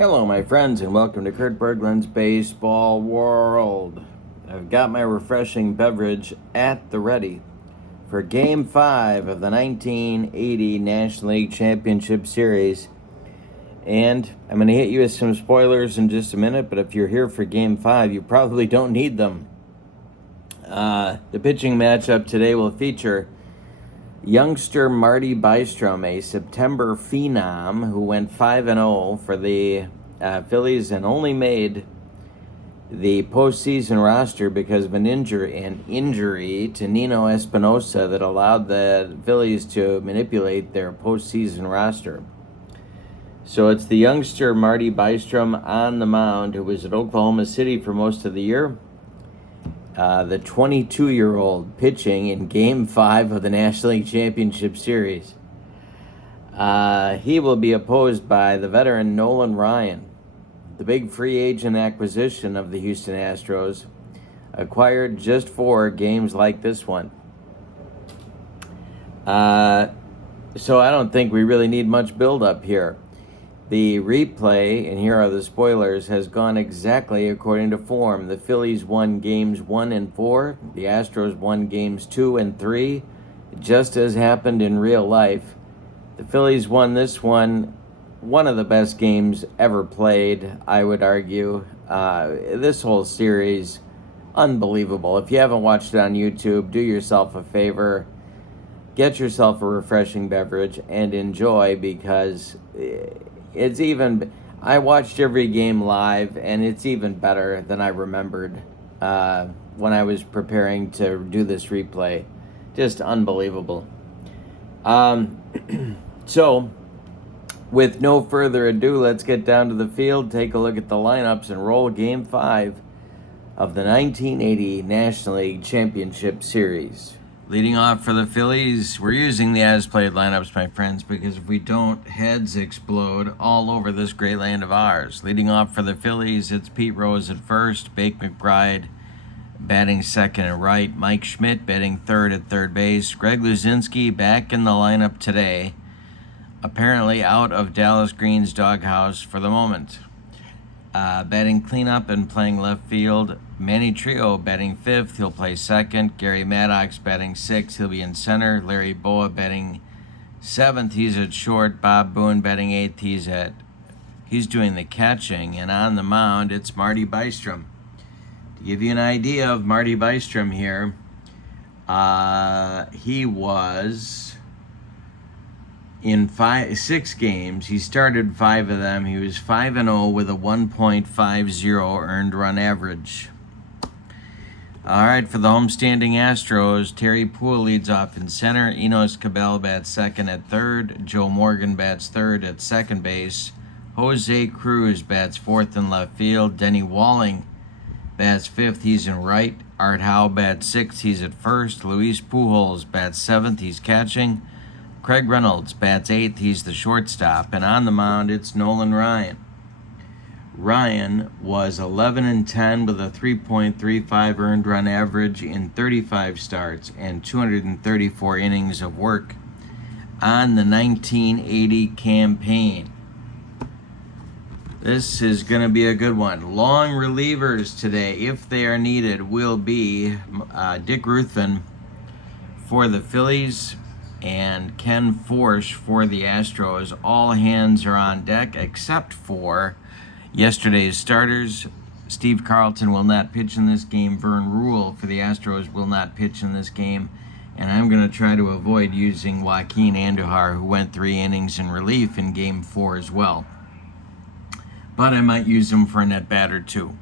Hello, my friends, and welcome to Kurt Berglund's Baseball World. I've got my refreshing beverage at the ready for Game 5 of the 1980 National League Championship Series. And I'm going to hit you with some spoilers in just a minute, but if you're here for Game 5, you probably don't need them. The pitching matchup today will feature youngster Marty Bystrom, a September phenom who went 5-0 for the Phillies and only made the postseason roster because of an injury to Nino Espinosa that allowed the Phillies to manipulate their postseason roster. So it's the youngster Marty Bystrom on the mound, who was at Oklahoma City for most of the year. The 22-year-old pitching in Game 5 of the National League Championship Series. He will be opposed by the veteran Nolan Ryan, the big free agent acquisition of the Houston Astros, acquired just for games like this one. So I don't think we really need much build-up here. The replay, and here are the spoilers, has gone exactly according to form. The Phillies won games 1 and 4. The Astros won games 2 and 3, just as happened in real life. The Phillies won this one of the best games ever played, I would argue. This whole series, unbelievable. If you haven't watched it on YouTube, do yourself a favor. Get yourself a refreshing beverage and enjoy, because I watched every game live, and it's even better than I remembered when I was preparing to do this replay. Just unbelievable. So, with no further ado, let's get down to the field, take a look at the lineups, and roll Game 5 of the 1980 National League Championship Series. Leading off for the Phillies, we're using the as-played lineups, my friends, because if we don't, heads explode all over this great land of ours. Leading off for the Phillies, it's Pete Rose at first, Bake McBride batting second and right, Mike Schmidt batting third at third base, Greg Luzinski back in the lineup today, apparently out of Dallas Green's doghouse for the moment. Batting cleanup and playing left field, Manny Trio batting fifth, he'll play second. Gary Maddox batting sixth, he'll be in center. Larry Boa batting seventh, he's at short. Bob Boone batting eighth, he's doing the catching. And on the mound, it's Marty Bystrom. To give you an idea of Marty Bystrom here, he was in 6 games. He started 5 of them. He was 5-0 with a 1.50 earned run average. All right, for the homestanding Astros, Terry Poole leads off in center. Enos Cabell bats second at third. Joe Morgan bats third at second base. Jose Cruz bats fourth in left field. Denny Walling bats fifth, he's in right. Art Howe bats sixth, he's at first. Luis Pujols bats seventh, he's catching. Craig Reynolds bats eighth, he's the shortstop. And on the mound, it's Nolan Ryan. Ryan was 11-10 with a 3.35 earned run average in 35 starts and 234 innings of work on the 1980 campaign. This is going to be a good one. Long relievers today, if they are needed, will be Dick Ruthven for the Phillies and Ken Forsch for the Astros. All hands are on deck except for yesterday's starters. Steve Carlton will not pitch in this game. Vern Rule for the Astros will not pitch in this game. And I'm going to try to avoid using Joaquin Andujar, who went 3 innings in relief in Game 4 as well. But I might use him for a net bat or two.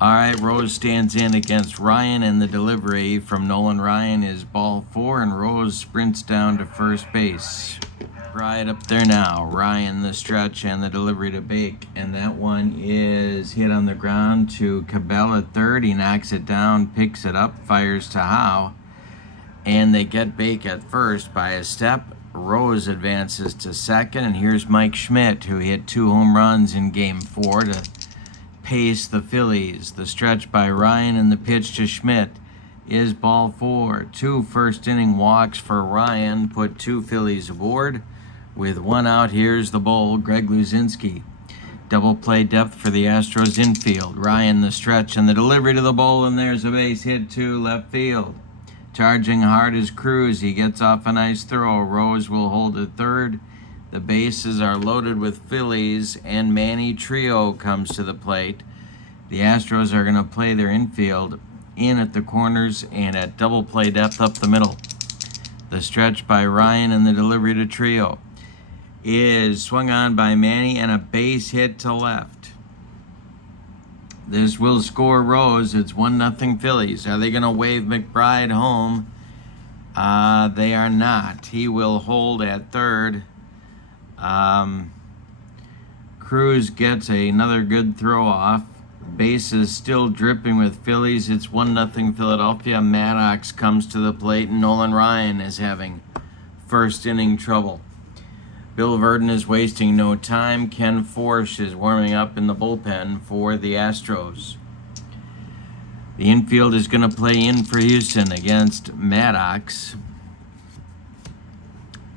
All right, Rose stands in against Ryan, and the delivery from Nolan Ryan is ball 4, and Rose sprints down to first base. Right up there now. Ryan the stretch and the delivery to Bake, and that one is hit on the ground to Cabell at third. He knocks it down, picks it up, fires to Howe, and they get Bake at first by a step. Rose advances to second, and here's Mike Schmidt, who hit 2 home runs in Game 4 to pace the Phillies. The stretch by Ryan and the pitch to Schmidt is ball 4. 2 first-inning walks for Ryan put 2 Phillies aboard. With 1 out, here's the bull, Greg Luzinski. Double play depth for the Astros infield. Ryan the stretch and the delivery to the bowl, and there's a base hit to left field. Charging hard is Cruz. He gets off a nice throw. Rose will hold at third. The bases are loaded with Phillies, and Manny Trio comes to the plate. The Astros are going to play their infield in at the corners and at double play depth up the middle. The stretch by Ryan and the delivery to Trio is swung on by Manny and a base hit to left. This will score Rose. It's 1-0 Phillies. Are they going to wave McBride home? They are not. He will hold at third. Cruz gets another good throw off. Base is still dripping with Phillies. It's 1-0 Philadelphia. Maddox comes to the plate, and Nolan Ryan is having first inning trouble. Bill Verdon is wasting no time. Ken Forsch is warming up in the bullpen for the Astros. The infield is going to play in for Houston against Maddox.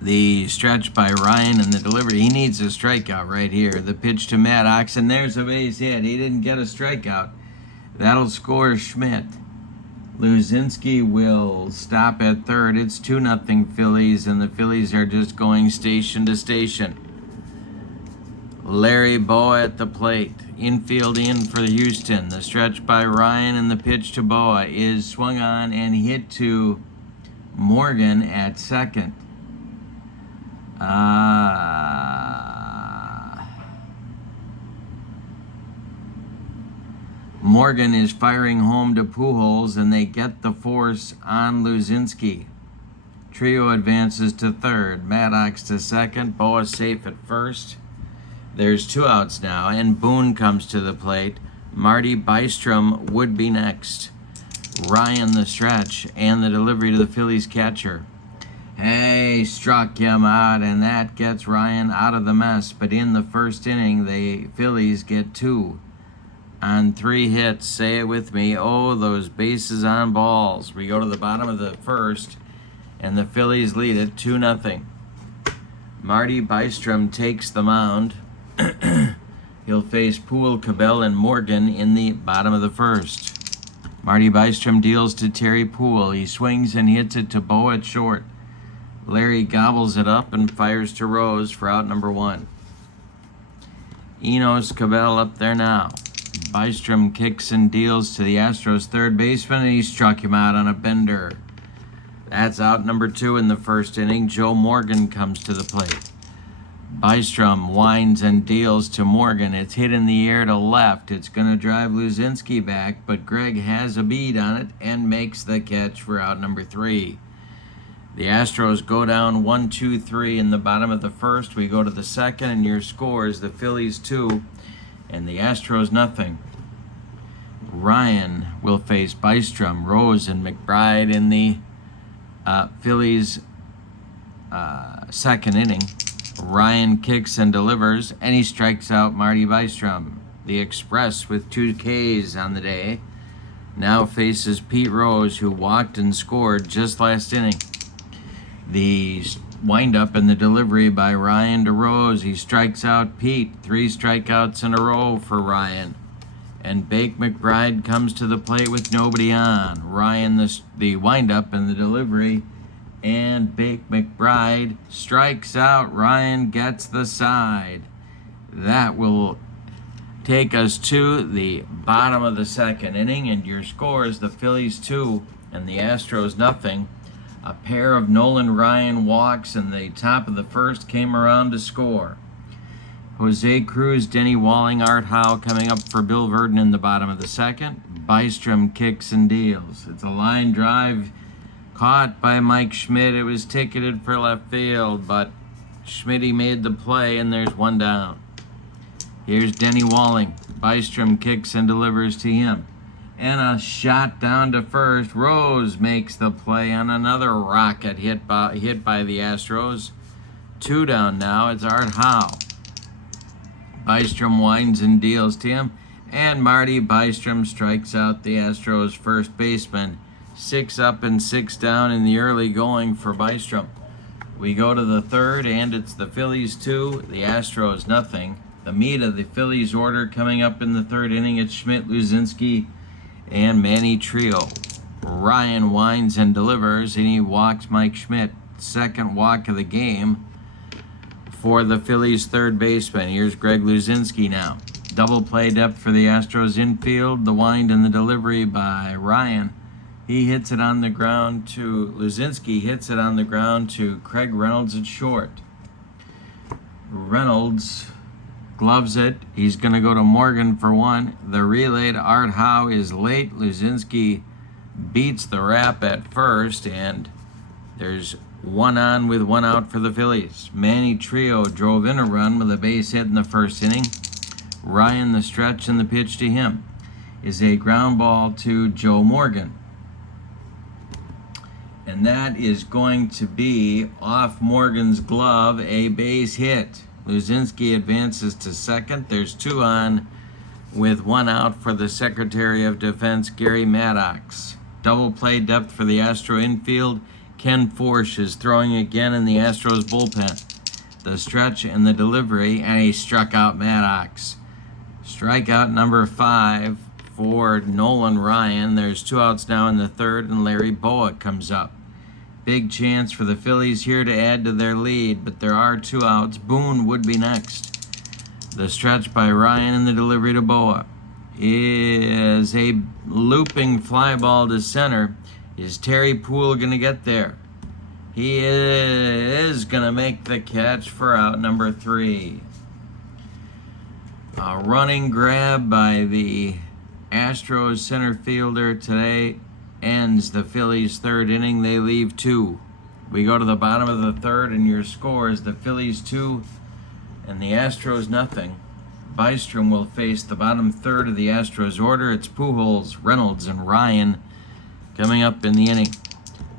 The stretch by Ryan and the delivery. He needs a strikeout right here. The pitch to Maddox, and there's a base hit. He didn't get a strikeout. That'll score Schmidt. Luzinski will stop at third. It's 2-0 Phillies, and the Phillies are just going station to station. Larry Boa at the plate. Infield in for Houston. The stretch by Ryan and the pitch to Boa is swung on and hit to Morgan at second. Morgan is firing home to Pujols, and they get the force on Luzinski. Trio advances to third. Maddox to second. Boa safe at first. There's 2 outs now, and Boone comes to the plate. Marty Bystrom would be next. Ryan the stretch and the delivery to the Phillies catcher. Hey, struck him out, and that gets Ryan out of the mess. But in the first inning, the Phillies get 2 on 3 hits. Say it with me. Oh, those bases on balls. We go to the bottom of the first, and the Phillies lead it 2-0. Marty Bystrom takes the mound. He'll face Poole, Cabell, and Morgan in the bottom of the first. Marty Bystrom deals to Terry Poole. He swings and hits it to Boa at short. Larry gobbles it up and fires to Rose for out number 1. Enos Cabell up there now. Bystrom kicks and deals to the Astros third baseman, and he struck him out on a bender. That's out number 2 in the first inning. Joe Morgan comes to the plate. Bystrom winds and deals to Morgan. It's hit in the air to left. It's going to drive Luzinski back, but Greg has a bead on it and makes the catch for out number 3. The Astros go down 1-2-3 in the bottom of the first. We go to the second, and your score is the Phillies 2 and the Astros 0. Ryan will face Bystrom, Rose, and McBride in the Phillies second inning. Ryan kicks and delivers, and he strikes out Marty Bystrom. The Express with 2 Ks on the day now faces Pete Rose, who walked and scored just last inning. The windup and the delivery by Ryan to Rose. He strikes out Pete. 3 strikeouts in a row for Ryan. And Bake McBride comes to the plate with nobody on. Ryan the windup and the delivery. And Bake McBride strikes out. Ryan gets the side. That will take us to the bottom of the second inning. And your score is the Phillies 2 and the Astros 0. A pair of Nolan Ryan walks in the top of the first came around to score. Jose Cruz, Denny Walling, Art Howe coming up for Bill Verdon in the bottom of the second. Bystrom kicks and deals. It's a line drive caught by Mike Schmidt. It was ticketed for left field, but Schmidt made the play, and there's 1 down. Here's Denny Walling. Bystrom kicks and delivers to him. And a shot down to first. Rose makes the play on another rocket hit by the Astros. 2 down now. It's Art Howe. Bystrom winds and deals to him. And Marty Bystrom strikes out the Astros first baseman. 6 up and 6 down in the early going for Bystrom. We go to the third, and it's the Phillies 2, the Astros 0. The meat of the Phillies order coming up in the third inning. It's Schmidt, Luzinski, and Manny trio. Ryan winds and delivers, and he walks Mike Schmidt. Second walk of the game for the Phillies third baseman. Here's Greg Luzinski now. Double play depth for the Astros infield. The wind and the delivery by Ryan. He hits it on the ground to Luzinski, hits it on the ground to Craig Reynolds at short. Reynolds gloves it. He's going to go to Morgan for one. The relay to Art Howe is late. Luzinski beats the wrap at first, and there's one on with one out for the Phillies. Manny Trio drove in a run with a base hit in the first inning. Ryan, the stretch, and the pitch to him is a ground ball to Joe Morgan. And that is going to be off Morgan's glove, a base hit. Luzinski advances to second. There's two on with one out for the Secretary of Defense, Gary Maddox. Double play depth for the Astro infield. Ken Forsch is throwing again in the Astros bullpen. The stretch and the delivery, and he struck out Maddox. Strikeout number 5 for Nolan Ryan. There's 2 outs now in the third, and Larry Boa comes up. Big chance for the Phillies here to add to their lead, but there are 2 outs. Boone would be next. The stretch by Ryan and the delivery to Boa is a looping fly ball to center. Is Terry Poole going to get there? He is going to make the catch for out number 3. A running grab by the Astros center fielder today ends the Phillies third inning. They leave 2. We go to the bottom of the third, and your score is the Phillies 2 and the Astros nothing. Bystrom will face the bottom third of the Astros order. It's Pujols, Reynolds, and Ryan coming up in the inning.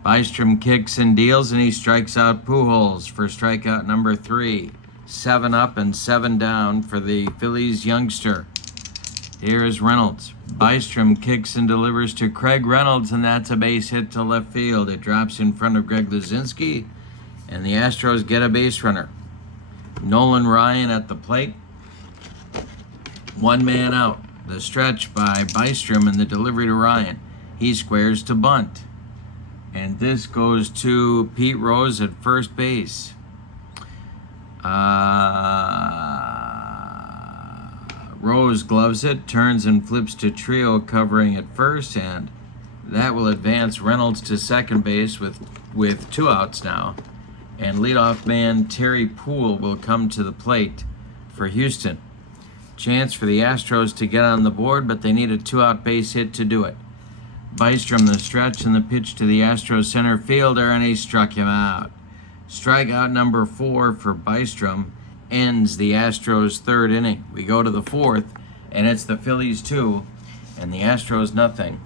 Bystrom kicks and deals, and he strikes out Pujols for strikeout number 3. 7 up and 7 down for the Phillies youngster. Here is Reynolds. Bystrom kicks and delivers to Craig Reynolds, and that's a base hit to left field. It drops in front of Greg Luzinski, and the Astros get a base runner. Nolan Ryan at the plate. 1 man out. The stretch by Bystrom and the delivery to Ryan. He squares to bunt. And this goes to Pete Rose at first base. Rose gloves it, turns and flips to Trio covering at first, and that will advance Reynolds to second base with 2 outs now. And leadoff man Terry Poole will come to the plate for Houston. Chance for the Astros to get on the board, but they need a 2-out base hit to do it. Bystrom the stretch and the pitch to the Astros center fielder, and he struck him out. Strikeout number 4 for Bystrom ends the Astros third inning. We go to the fourth, and it's the Phillies 2 and the Astros nothing.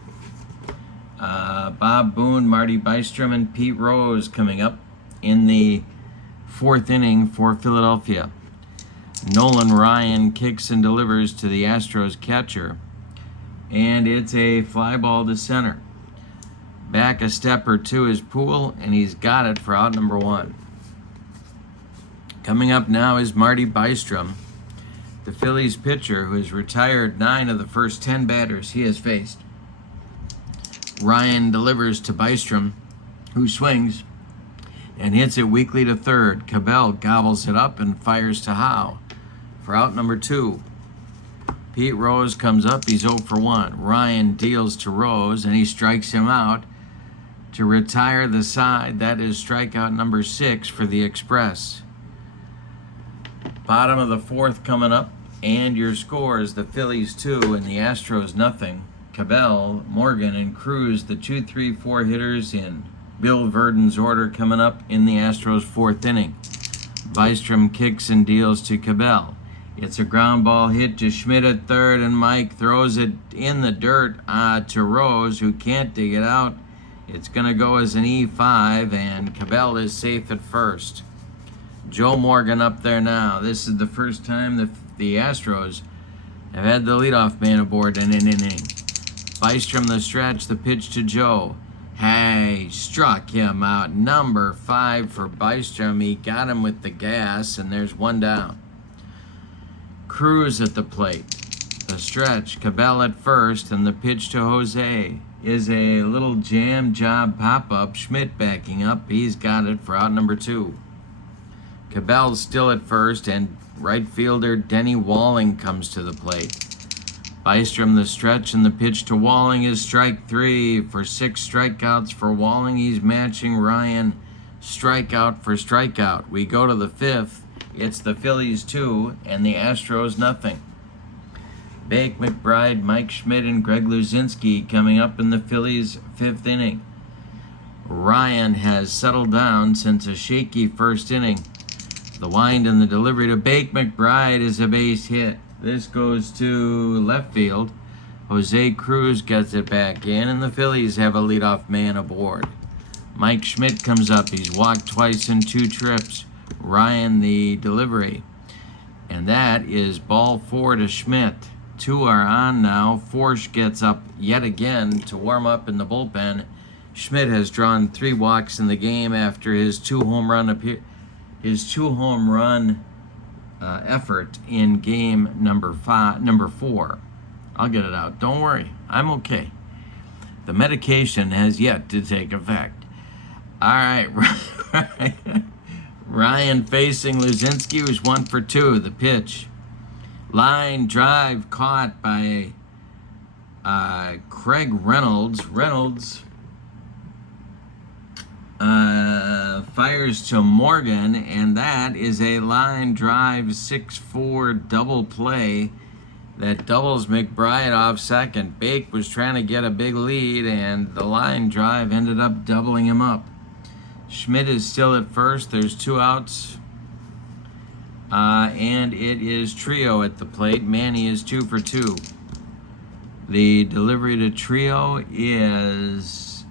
Bob Boone, Marty Bystrom, and Pete Rose coming up in the fourth inning for Philadelphia. Nolan Ryan kicks and delivers to the Astros catcher, and it's a fly ball to center. Back a step or 2 is Poole, and he's got it for out number 1. Coming up now is Marty Bystrom, the Phillies pitcher, who has retired 9 of the first 10 batters he has faced. Ryan delivers to Bystrom, who swings and hits it weakly to third. Cabell gobbles it up and fires to Howe for out number 2. Pete Rose comes up. He's 0 for 1. Ryan deals to Rose, and he strikes him out to retire the side. That is strikeout number 6 for the Express. Bottom of the fourth coming up, and your scores: the Phillies 2 and the Astros nothing. Cabell, Morgan, and Cruz, the 2, 3, 4 hitters in Bill Verdon's order, coming up in the Astros fourth inning. Bystrom kicks and deals to Cabell. It's a ground ball hit to Schmidt at third, and Mike throws it in the dirt to Rose, who can't dig it out. It's going to go as an E5, and Cabell is safe at first. Joe Morgan up there now. This is the first time the Astros have had the leadoff man aboard in an inning. Bystrom the stretch, the pitch to Joe. Hey, struck him out. Number 5 for Bystrom. He got him with the gas, and there's 1 down. Cruz at the plate. The stretch, Cabell at first, and the pitch to Jose is a little jam job pop-up. Schmidt backing up. He's got it for out number 2. Cabell's still at first, and right fielder Denny Walling comes to the plate. Bystrom the stretch, and the pitch to Walling is strike 3 for 6 strikeouts for Walling. He's matching Ryan strikeout for strikeout. We go to the 5th. It's the Phillies 2 and the Astros nothing. Bake, McBride, Mike Schmidt, and Greg Luzinski coming up in the Phillies' 5th inning. Ryan has settled down since a shaky first inning. The wind and the delivery to Bake McBride is a base hit. This goes to left field. Jose Cruz gets it back in, and the Phillies have a leadoff man aboard. Mike Schmidt comes up. He's walked twice in 2 trips. Ryan the delivery. And that is ball 4 to Schmidt. 2 are on now. Forsch gets up yet again to warm up in the bullpen. Schmidt has drawn 3 walks in the game after his 2 home run effort in game number 4. I'll get it out. Don't worry. I'm okay. The medication has yet to take effect. All right. Ryan facing Luzinski, who's 1 for 2. The pitch. Line drive caught by Craig Reynolds. Reynolds fires to Morgan, and that is a line drive 6-4 double play that doubles McBride off second. Bake was trying to get a big lead, and the line drive ended up doubling him up. Schmidt is still at first. There's 2 outs. And it is Trio at the plate. Manny is 2 for 2. The delivery to Trio is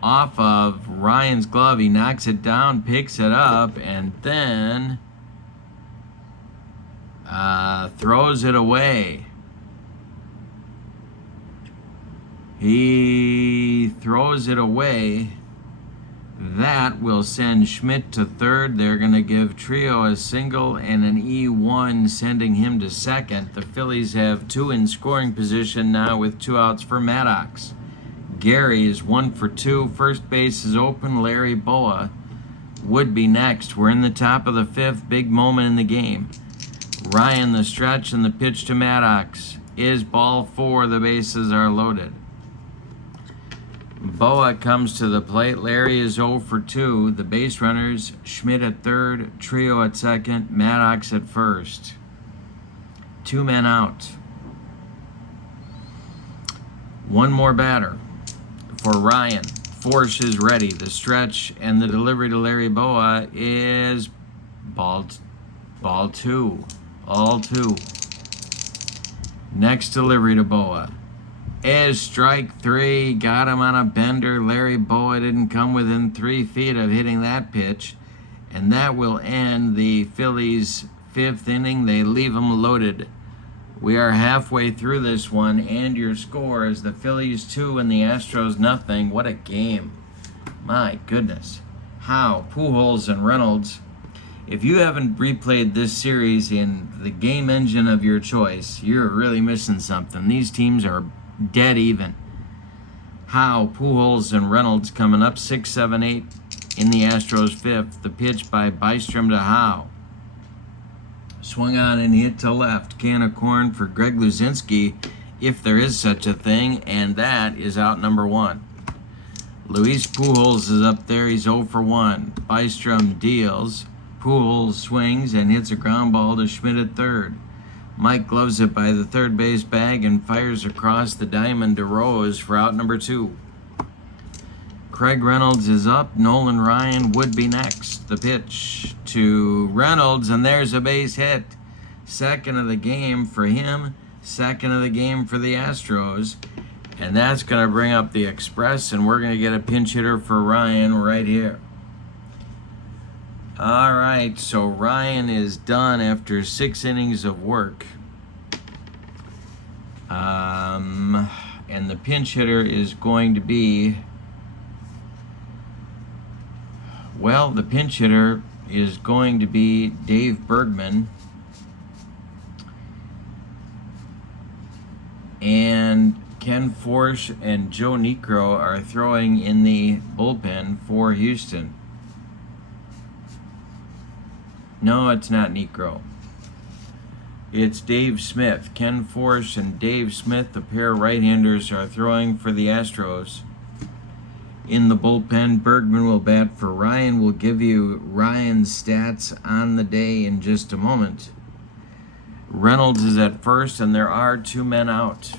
off of Ryan's glove. He knocks it down, picks it up, and then throws it away. He throws it away. That will send Schmidt to third. They're going to give Trio a single and an E1, sending him to second. The Phillies have 2 in scoring position now with 2 outs for Maddox. Gary is 1 for 2. First base is open. Larry Boa would be next. We're in the top of the 5th. Big moment in the game. Ryan the stretch, and the pitch to Maddox is ball 4. The bases are loaded. Boa comes to the plate. Larry is 0 for 2. The base runners, Schmidt at third, Trio at second, Maddox at first. 2 men out. 1 more batter for Ryan. Forsch is ready. The stretch and the delivery to Larry Boa is ball 2. All 2. Next delivery to Boa is strike 3. Got him on a bender. Larry Boa didn't come within 3 feet of hitting that pitch. And that will end the Phillies' 5th inning. They leave them loaded. We are halfway through this one, and your score is the Phillies 2 and the Astros nothing. What a game. My goodness. How? Pujols and Reynolds. If you haven't replayed this series in the game engine of your choice, you're really missing something. These teams are dead even. Howe, Pujols, and Reynolds coming up 6, 7, 8 in the Astros 5th. The pitch by Bystrom to Howe. Swung on and hit to left. Can of corn for Greg Luzinski, if there is such a thing, and that is out number 1. Luis Pujols is up there. He's 0 for 1. Bystrom deals. Pujols swings and hits a ground ball to Schmidt at third. Mike gloves it by the third base bag and fires across the diamond to Rose for out number 2. Craig Reynolds is up. Nolan Ryan would be next. The pitch to Reynolds, and there's a base hit. Second of the game for him. Second of the game for the Astros. And that's going to bring up the Express, and we're going to get a pinch hitter for Ryan right here. All right, so Ryan is done after 6 innings of work. And the pinch hitter is going to be, the pinch hitter is going to be Dave Bergman. And Ken Forsch and Joe Niekro are throwing in the bullpen for Houston. No, it's not Niekro. It's Dave Smith. Ken Forsch and Dave Smith, the pair right-handers, are throwing for the Astros. In the bullpen, Bergman will bat for Ryan. We'll give you Ryan's stats on the day in just a moment. Reynolds is at first, and there are 2 men out.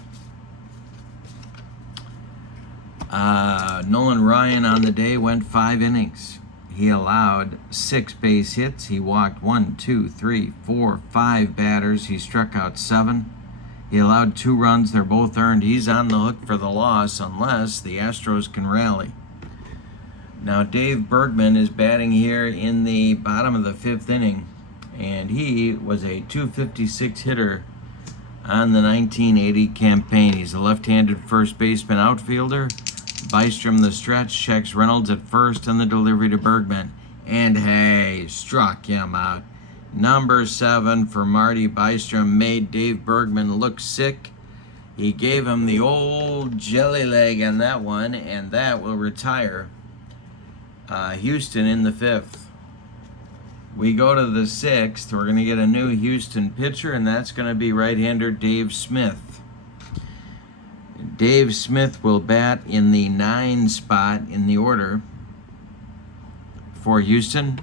Nolan Ryan on the day went 5 innings. He allowed 6 base hits. He walked 5 batters. He struck out 7. He allowed 2 runs. They're both earned. He's on the hook for the loss unless the Astros can rally. Now Dave Bergman is batting here in the bottom of the 5th inning, and he was a .256 hitter on the 1980 campaign. He's a left-handed first baseman outfielder. Bystrom, the stretch, checks Reynolds at first and the delivery to Bergman. And hey, struck him out. Number 7 for Marty. Bystrom made Dave Bergman look sick. He gave him the old jelly leg on that one, and that will retire Houston in the 5th. We go to the 6th. We're going to get a new Houston pitcher, and that's going to be right-hander Dave Smith. Dave Smith will bat in the 9 spot in the order for Houston.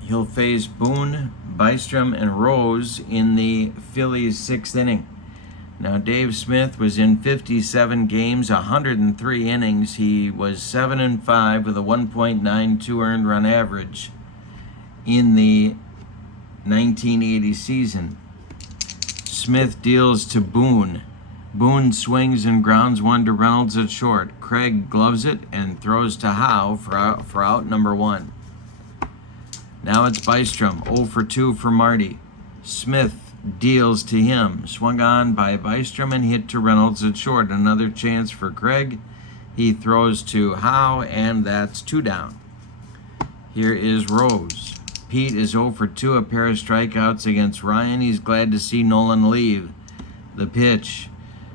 He'll face Boone, Bystrom, and Rose in the Phillies' 6th inning. Now, Dave Smith was in 57 games, 103 innings. He was 7-5 with a 1.92 earned run average in the 1980 season. Smith deals to Boone. Boone swings and grounds one to Reynolds at short. Craig gloves it and throws to Howe for out number 1. Now it's Bystrom, 0 for 2 for Marty. Smith deals to him. Swung on by Bystrom and hit to Reynolds at short. Another chance for Craig. He throws to Howe, and that's 2 down. Here is Rose. Pete is 0 for 2, a pair of strikeouts against Ryan. He's glad to see Nolan leave. The pitch.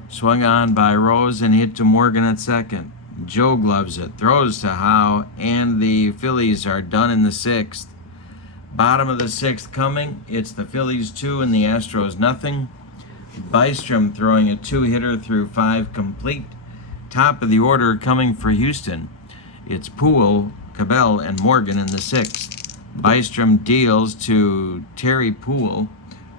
Swung on by Rose and hit to Morgan at second. Joe gloves it, throws to Howe, and the Phillies are done in the 6th. Bottom of the 6th coming. It's the Phillies 2 and the Astros nothing. Bystrom throwing a 2-hitter through 5 complete. Top of the order coming for Houston. It's Poole, Cabell, and Morgan in the 6th. Bystrom deals to Terry Poole,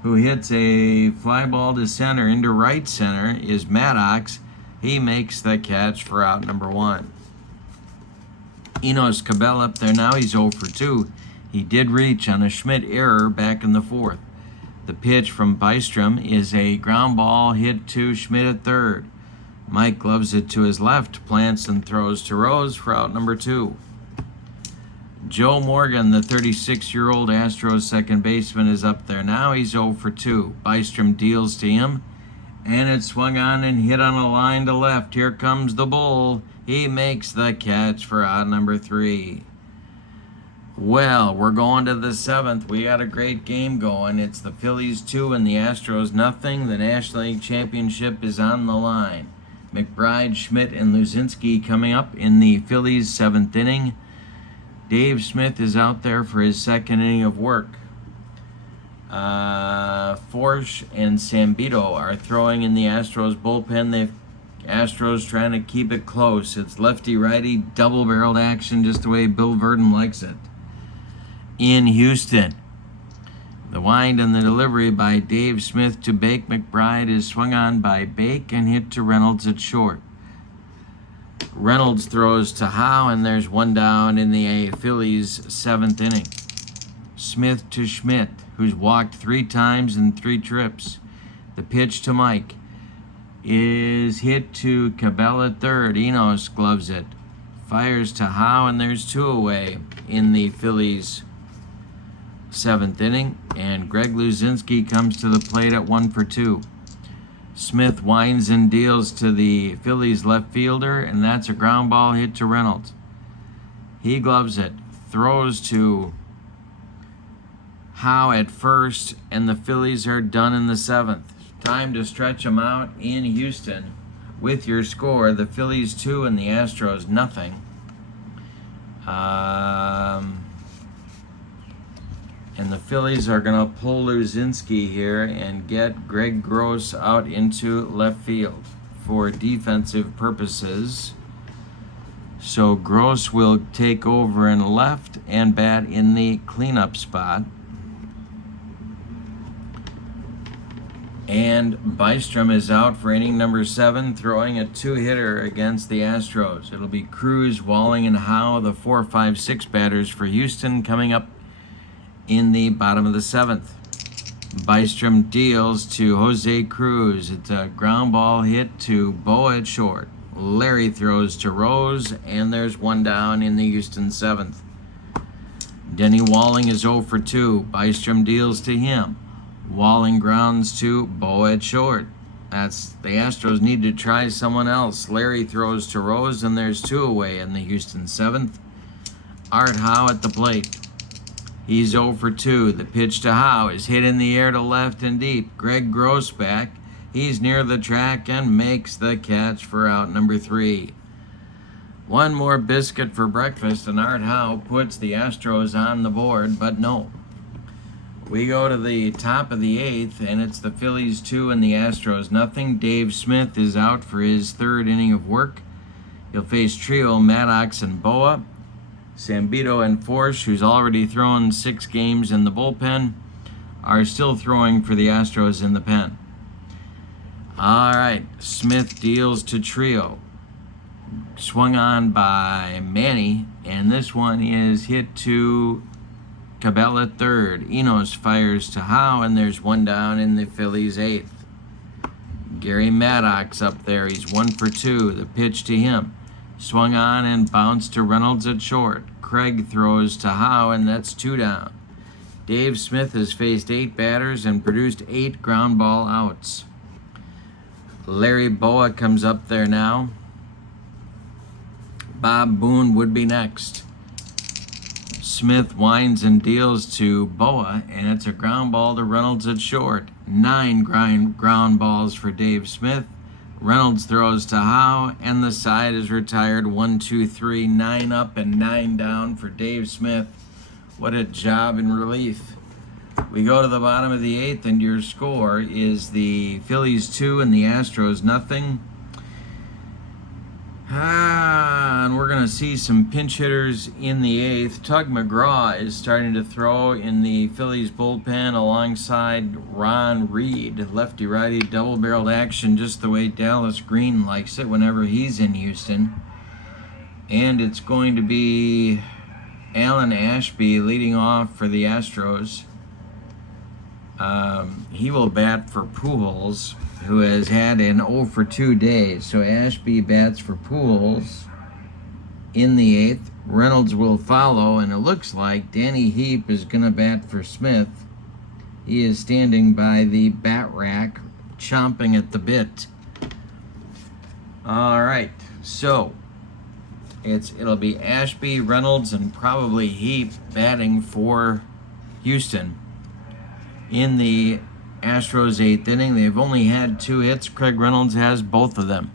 who hits a fly ball to center. Into right center is Maddox. He makes the catch for out number 1. Enos Cabell up there now. He's 0 for 2. He did reach on a Schmidt error back in the 4th. The pitch from Bystrom is a ground ball hit to Schmidt at third. Mike gloves it to his left, plants and throws to Rose for out number 2. Joe Morgan, the 36-year-old Astros second baseman, is up there now. He's 0 for 2. Bystrom deals to him, and it's swung on and hit on a line to left. Here comes the bull. He makes the catch for out number 3. Well, we're going to the 7th. We got a great game going. It's the Phillies 2 and the Astros nothing. The National League Championship is on the line. McBride, Schmidt, and Luzinski coming up in the Phillies' 7th inning. Dave Smith is out there for his 2nd inning of work. Forsch and Sambito are throwing in the Astros bullpen. Astros trying to keep it close. It's lefty-righty, double-barreled action, just the way Bill Verdon likes it. In Houston, the wind and the delivery by Dave Smith to Bake. McBride is swung on by Bake and hit to Reynolds at short. Reynolds throws to Howe, and there's 1 down in the Phillies' 7th inning. Smith to Schmidt, who's walked 3 times in 3 trips. The pitch to Mike is hit to Cabell at third. Enos gloves it. Fires to Howe, and there's 2 away in the Phillies' 7th inning. And Greg Luzinski comes to the plate at 1 for 2. Smith winds and deals to the Phillies left fielder, and that's a ground ball hit to Reynolds. He gloves it, throws to Howe at first, and the Phillies are done in the 7th. Time to stretch them out in Houston with your score. The Phillies 2 and the Astros nothing. And the Phillies are going to pull Luzinski here and get Greg Gross out into left field for defensive purposes. So Gross will take over in left and bat in the cleanup spot. And Bystrom is out for inning number 7, throwing a 2-hitter against the Astros. It'll be Cruz, Walling, and Howe, the 4, 5, 6 batters for Houston, coming up in the bottom of the 7th. Bystrom deals to Jose Cruz. It's a ground ball hit to Boa at short. Larry throws to Rose, and there's one down in the Houston 7th. Denny Walling is 0 for 2. Bystrom deals to him. Walling grounds to Boa at short. The Astros need to try someone else. Larry throws to Rose, and there's 2 away in the Houston 7th. Art Howe at the plate. He's 0 for 2. The pitch to Howe is hit in the air to left and deep. Greg Gross back. He's near the track and makes the catch for out number 3. One more biscuit for breakfast, and Art Howe puts the Astros on the board, but no. We go to the top of the 8th, and it's the Phillies 2 and the Astros nothing. Dave Smith is out for his 3rd inning of work. He'll face trio Maddox and Boa. Sambito and Force, who's already thrown 6 games in the bullpen, are still throwing for the Astros in the pen. All right, Smith deals to trio. Swung on by Manny, and this one is hit to Cabell at 3rd. Enos fires to Howe, and there's one down in the Phillies 8th. Gary Maddox up there. He's 1 for 2. The pitch to him. Swung on and bounced to Reynolds at short. Craig throws to Howe, and that's 2 down. Dave Smith has faced 8 batters and produced 8 ground ball outs. Larry Boa comes up there now. Bob Boone would be next. Smith winds and deals to Boa, and it's a ground ball to Reynolds at short. 9 ground balls for Dave Smith. Reynolds throws to Howe, and the side is retired. 1, 2, 3, 9 up and 9 down for Dave Smith. What a job in relief. We go to the bottom of the 8th, and your score is the Phillies 2 and the Astros nothing. And we're going to see some pinch hitters in the 8th. Tug McGraw is starting to throw in the Phillies bullpen alongside Ron Reed. Lefty-righty double-barreled action, just the way Dallas Green likes it whenever he's in Houston. And it's going to be Alan Ashby leading off for the Astros. He will bat for Pujols, who has had an 0 for 2 day. So Ashby bats for Pujols in the 8th. Reynolds will follow, and it looks like Danny Heap is going to bat for Smith. He is standing by the bat rack, chomping at the bit. All right, so it'll be Ashby, Reynolds, and probably Heap batting for Houston. In the Astros 8th inning, they've only had 2 hits. Craig Reynolds has both of them.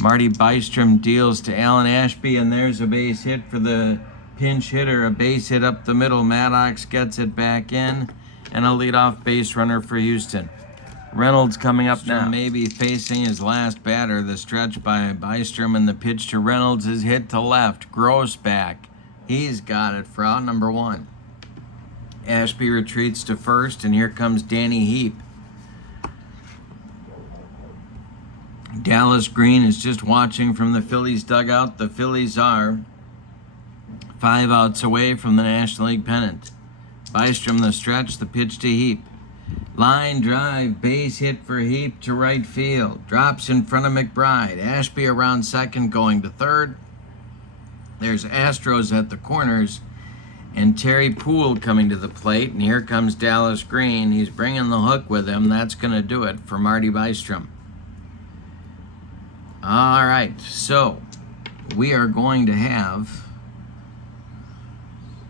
Marty Bystrom deals to Alan Ashby, and there's a base hit for the pinch hitter. A base hit up the middle. Maddox gets it back in, and a leadoff base runner for Houston. Reynolds coming up now, maybe facing his last batter. The stretch by Bystrom, and the pitch to Reynolds is hit to left. Gross back. He's got it for out number 1. Ashby retreats to first, and here comes Danny Heap. Dallas Green is just watching from the Phillies dugout. The Phillies are 5 outs away from the National League pennant. Bystrom the stretch, the pitch to Heap. Line drive, base hit for Heap to right field. Drops in front of McBride. Ashby around second, going to third. There's Astros at the corners. And Terry Poole coming to the plate, and here comes Dallas Green. He's bringing the hook with him. That's going to do it for Marty Bystrom. All right, so we are going to have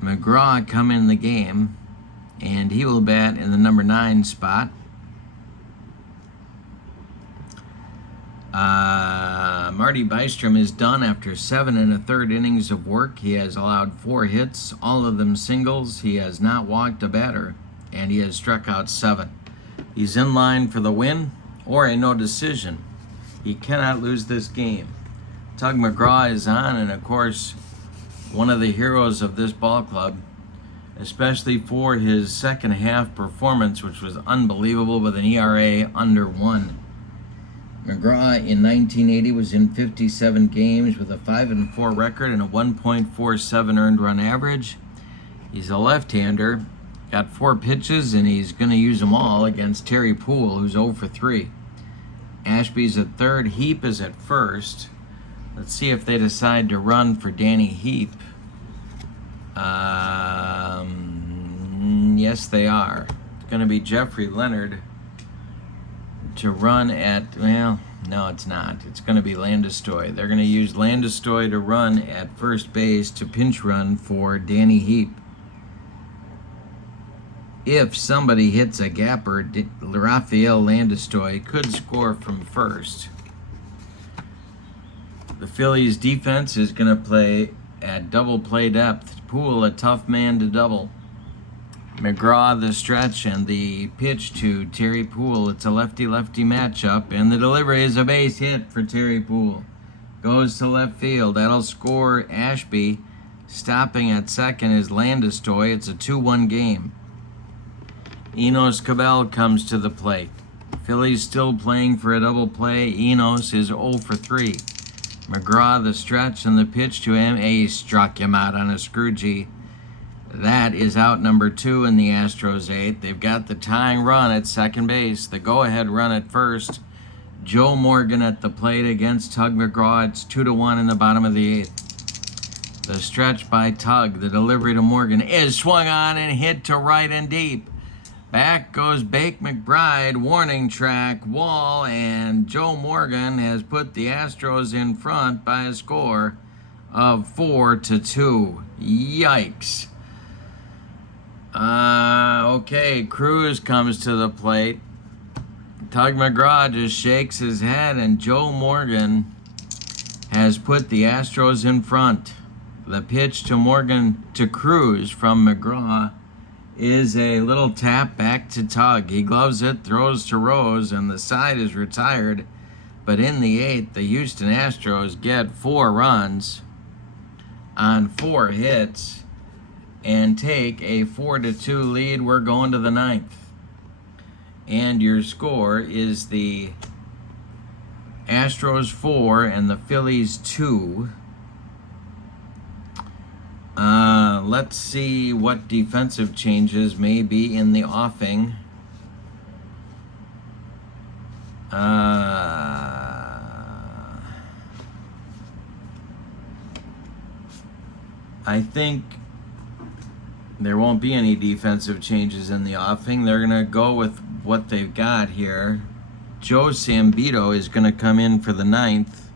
McGraw come in the game, and he will bat in the number 9 spot. Marty Bystrom is done after 7 1/3 innings of work. He has allowed 4 hits, all of them singles. He has not walked a batter, and he has struck out 7. He's in line for the win or a no decision. He cannot lose this game. Tug McGraw is on, and of course, one of the heroes of this ball club, especially for his second half performance, which was unbelievable with an ERA under 1. McGraw in 1980 was in 57 games with a 5-4 record and a 1.47 earned run average. He's a left-hander, got 4 pitches, and he's going to use them all against Terry Poole, who's 0 for 3. Ashby's at third, Heap is at first. Let's see if they decide to run for Danny Heap. Yes, they are. It's going to be Jeffrey Leonard to run at, well, no, it's not. It's going to be Landestoy. They're going to use Landestoy to run at first base to pinch run for Danny Heap. If somebody hits a gapper, Rafael Landestoy could score from first. The Phillies defense is going to play at double play depth. Poole, a tough man to double. McGraw, the stretch, and the pitch to Terry Poole. It's a lefty-lefty matchup, and the delivery is a base hit for Terry Poole. Goes to left field. That'll score Ashby. Stopping at second is Landestoy. It's a 2-1 game. Enos Cabell comes to the plate. Phillies still playing for a double play. Enos is 0 for 3. McGraw, the stretch, and the pitch to him. He struck him out on a screwgee. That is out number 2 in the Astros 8th. They've got the tying run at second base, the go-ahead run at first. Joe Morgan at the plate against Tug McGraw. It's 2-1 in the bottom of the 8th. The stretch by Tug, the delivery to Morgan is swung on and hit to right and deep. Back goes Bake McBride, warning track, wall, and Joe Morgan has put the Astros in front by a score of 4-2. Yikes. Okay, Cruz comes to the plate. Tug McGraw just shakes his head, and Joe Morgan has put the Astros in front. The pitch to Cruz from McGraw is a little tap back to Tug. He gloves it, throws to Rose, and the side is retired. But in the 8th, the Houston Astros get 4 runs on 4 hits and take a 4-2 lead. We're going to the 9th. And your score is the Astros 4 and the Phillies 2. Let's see what defensive changes may be in the offing. I think there won't be any defensive changes in the offing. They're going to go with what they've got here. Joe Sambito is going to come in for the 9th.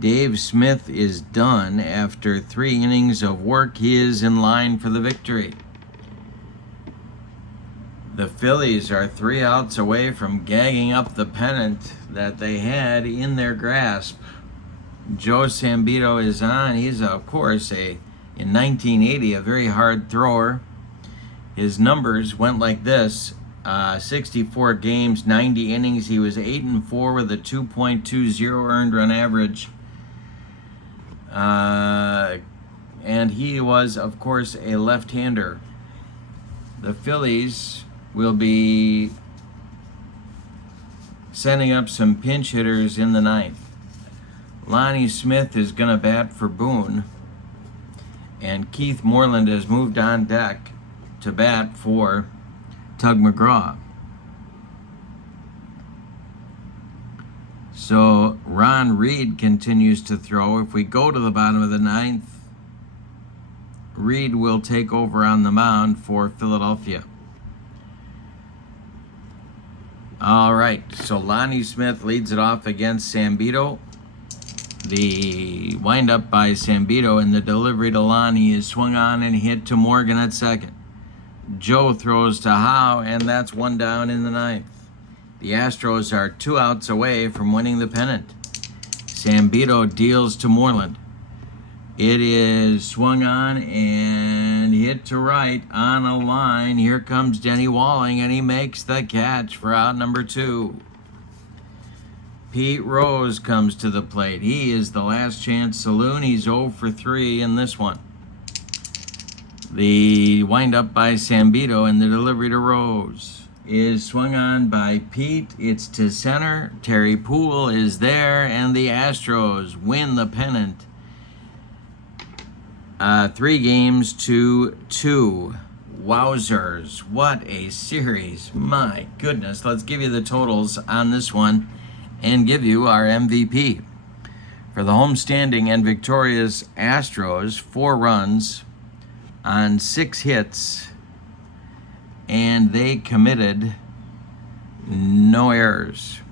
Dave Smith is done after 3 innings of work. He is in line for the victory. The Phillies are 3 outs away from gagging up the pennant that they had in their grasp. Joe Sambito is on. He's, of course, in 1980, a very hard thrower. His numbers went like this. 64 games, 90 innings. He was 8-4 with a 2.20 earned run average. And he was, of course, a left-hander. The Phillies will be sending up some pinch hitters in the 9th. Lonnie Smith is going to bat for Boone. And Keith Moreland has moved on deck to bat for Tug McGraw. So Ron Reed continues to throw. If we go to the bottom of the 9th, Reed will take over on the mound for Philadelphia. All right, so Lonnie Smith leads it off against Sambito. The windup by Sambito and the delivery to Lonnie is swung on and hit to Morgan at second. Joe throws to Howe, and that's 1 down in the 9th. The Astros are 2 outs away from winning the pennant. Zambito deals to Moreland. It is swung on and hit to right on a line. Here comes Denny Walling, and he makes the catch for out number 2. Pete Rose comes to the plate. He is the last chance saloon. He's 0 for 3 in this one. The windup by Zambito and the delivery to Rose is swung on by Pete. It's to center. Terry Poole is there, and the Astros win the pennant. 3 games to 2. Wowzers. What a series. My goodness. Let's give you the totals on this one and give you our MVP. For the homestanding and victorious Astros, 4 runs on 6 hits, and they committed no errors.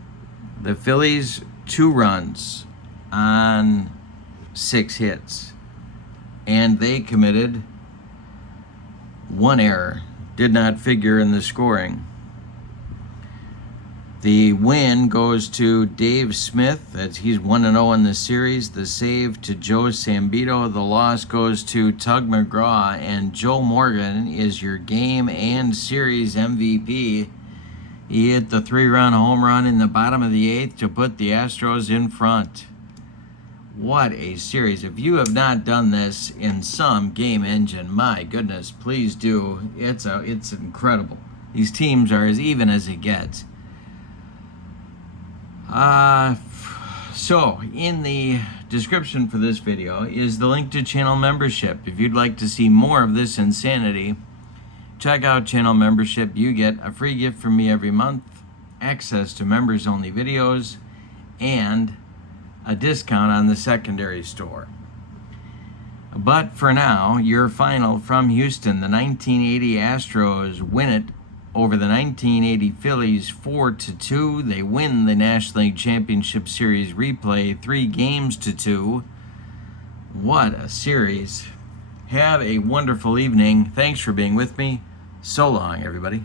The Phillies, 2 runs on 6 hits, and they committed 1 error. Did not figure in the scoring. The win goes to Dave Smith, as he's 1-0 in the series. The save to Joe Zambito. The loss goes to Tug McGraw, and Joe Morgan is your game and series MVP. He hit the 3-run home run in the bottom of the 8th to put the Astros in front. What a series. If you have not done this in some game engine, my goodness, please do. It's incredible. These teams are as even as it gets. So in the description for this video is the link to channel membership. If you'd like to see more of this insanity, check out channel membership. You get a free gift from me every month, access to members only videos, and a discount on the secondary store. But for now, your final from Houston, the 1980 Astros win it over the 1980 Phillies 4-2. They win the National League Championship Series replay 3 games to 2. What a series. Have a wonderful evening. Thanks for being with me. So long, everybody.